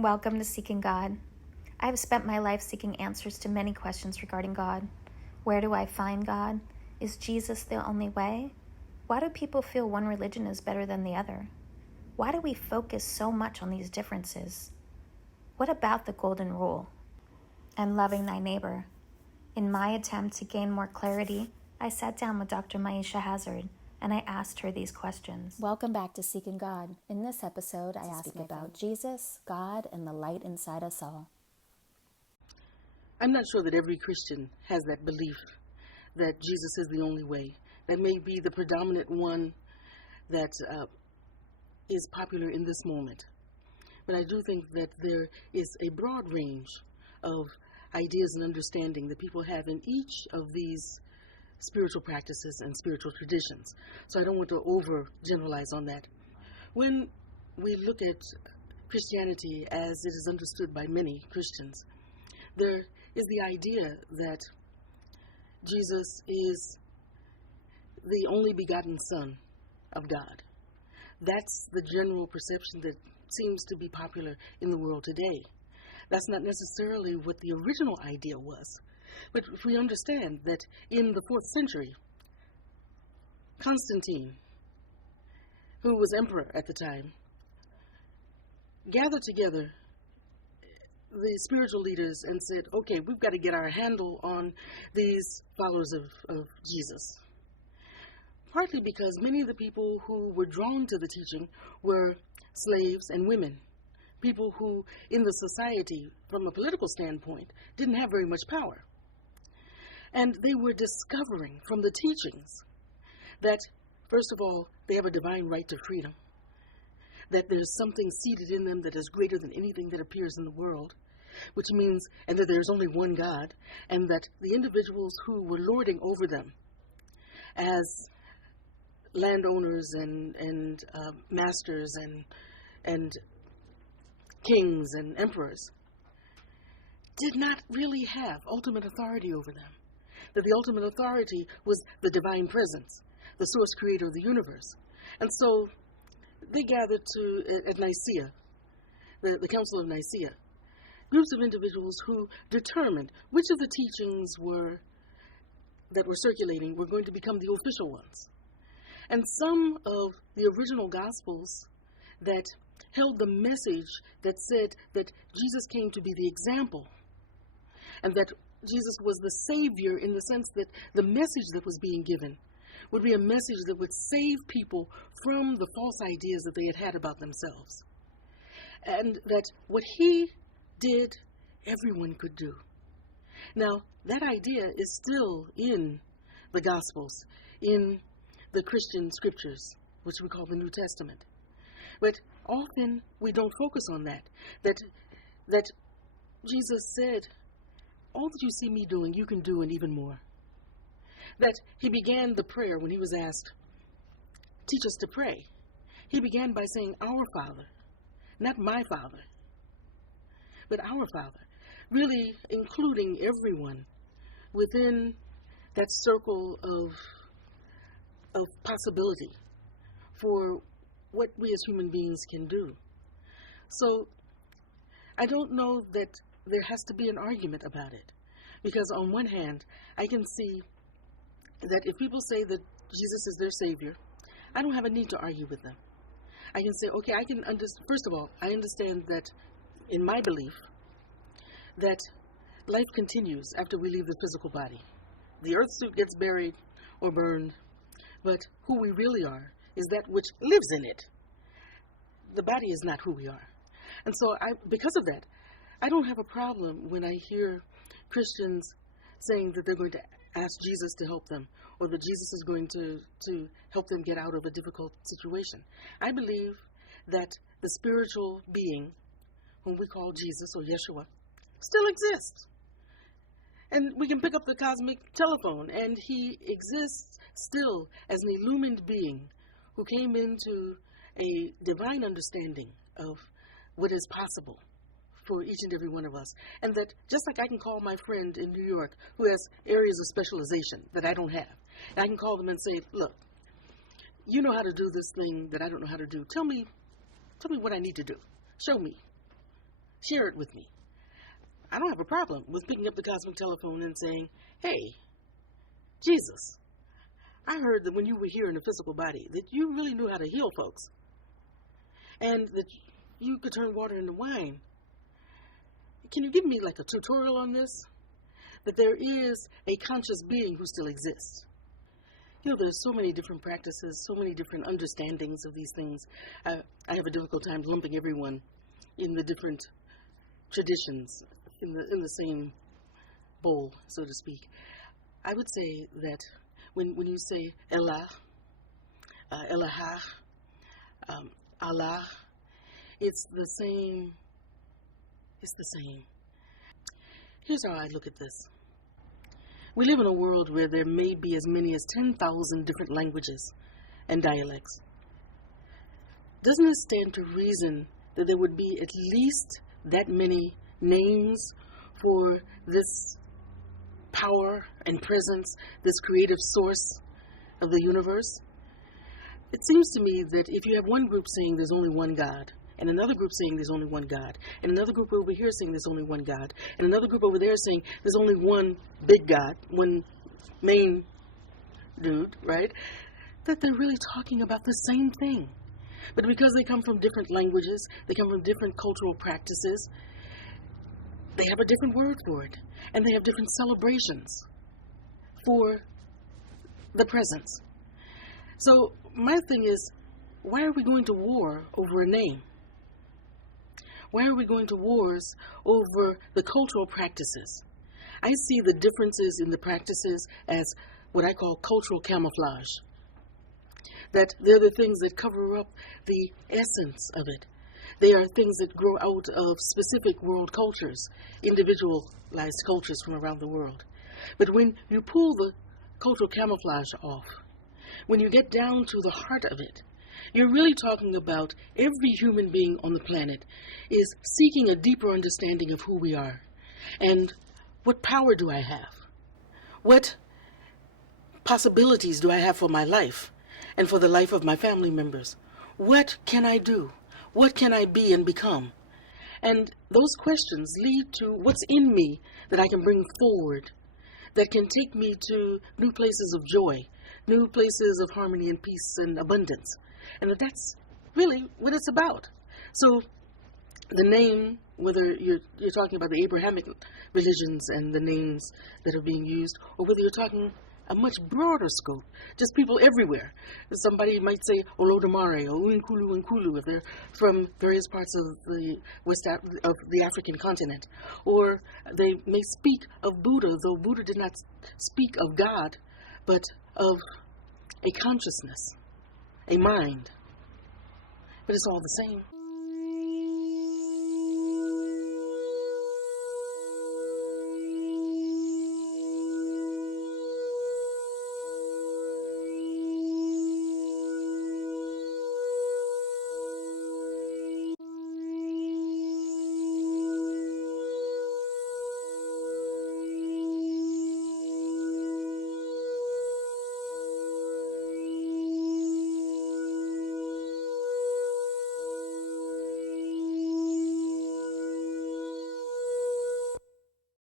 Welcome to Seeking God. I have spent my life seeking answers to many questions regarding God. Where do I find God? Is Jesus the only way? Why do people feel one religion is better than the other? Why do we focus so much on these differences? What about the golden rule? And loving thy neighbor. In my attempt to gain more clarity, I sat down with Dr. Maisha Hazzard and I asked her these questions. Welcome back to Seeking God. In this episode, I ask about Jesus, God, and the light inside us all. I'm not sure that every Christian has that belief that Jesus is the only way. That may be the predominant one that is popular in this moment. But I do think that there is a broad range of ideas and understanding that people have in each of these spiritual practices and spiritual traditions. So I don't want to overgeneralize on that. When we look at Christianity as it is understood by many Christians, there is the idea that Jesus is the only begotten Son of God. That's the general perception that seems to be popular in the world today. That's not necessarily what the original idea was. But if we understand that in the 4th century, Constantine, who was emperor at the time, gathered together the spiritual leaders and said, okay, we've got to get our handle on these followers of Jesus. Partly because many of the people who were drawn to the teaching were slaves and women, people who in the society, from a political standpoint, didn't have very much power. And they were discovering from the teachings that, first of all, they have a divine right to freedom, that there's something seated in them that is greater than anything that appears in the world, which means, and that there's only one God, and that the individuals who were lording over them as landowners and masters and kings and emperors did not really have ultimate authority over them, that the ultimate authority was the divine presence, the source creator of the universe. And so they gathered at Nicaea, the Council of Nicaea, groups of individuals who determined which of the teachings that were circulating were going to become the official ones. And some of the original Gospels that held the message that said that Jesus came to be the example, and that Jesus was the Savior in the sense that the message that was being given would be a message that would save people from the false ideas that they had had about themselves. And that what he did, everyone could do. Now, that idea is still in the Gospels, in the Christian scriptures, which we call the New Testament. But often we don't focus on that Jesus said, all that you see me doing, you can do and even more. That he began the prayer when he was asked, teach us to pray. He began by saying, our Father, not my Father, but our Father, really including everyone within that circle of possibility for what we as human beings can do. So I don't know that there has to be an argument about it, because on one hand, I can see that if people say that Jesus is their Savior, I don't have a need to argue with them. I can say, okay, I can understand. First of all, I understand that in my belief that life continues after we leave the physical body. The earth suit gets buried or burned, but who we really are is that which lives in it. The body is not who we are. And so because of that, I don't have a problem when I hear Christians saying that they're going to ask Jesus to help them, or that Jesus is going to help them get out of a difficult situation. I believe that the spiritual being, whom we call Jesus or Yeshua, still exists. And we can pick up the cosmic telephone, and he exists still as an illumined being who came into a divine understanding of what is possible for each and every one of us. And that just like I can call my friend in New York who has areas of specialization that I don't have, and I can call them and say, look, you know how to do this thing that I don't know how to do. Tell me what I need to do. Show me. share it with me. I don't have a problem with picking up the cosmic telephone and saying, hey, Jesus, I heard that when you were here in a physical body, that you really knew how to heal folks, and that you could turn water into wine. Can you give me like a tutorial on this? That there is a conscious being who still exists. You know, there's so many different practices, so many different understandings of these things. I have a difficult time lumping everyone in the different traditions in the same bowl, so to speak. I would say that when you say Allah, Elah, Allah, it's the same. It's the same. Here's how I look at this. We live in a world where there may be as many as 10,000 different languages and dialects. Doesn't it stand to reason that there would be at least that many names for this power and presence, this creative source of the universe? It seems to me that if you have one group saying there's only one God, and another group saying there's only one God, and another group over here saying there's only one God, and another group over there saying there's only one big God, one main dude, right? That they're really talking about the same thing. But because they come from different languages, they come from different cultural practices, they have a different word for it. And they have different celebrations for the presence. So my thing is, why are we going to war over a name? Why are we going to wars over the cultural practices? I see the differences in the practices as what I call cultural camouflage. That they're the things that cover up the essence of it. They are things that grow out of specific world cultures, individualized cultures from around the world. But when you pull the cultural camouflage off, when you get down to the heart of it, you're really talking about every human being on the planet is seeking a deeper understanding of who we are. And what power do I have? What possibilities do I have for my life and for the life of my family members? What can I do? What can I be and become? And those questions lead to what's in me that I can bring forward, that can take me to new places of joy, new places of harmony and peace and abundance. And that's really what it's about. So the name, whether you're talking about the Abrahamic religions and the names that are being used, or whether you're talking a much broader scope, just people everywhere. Somebody might say Olodumare or Unkulu Nkulu if they're from various parts of the of the African continent. Or they may speak of Buddha, though Buddha did not speak of God, but of a consciousness, a mind. But it's all the same.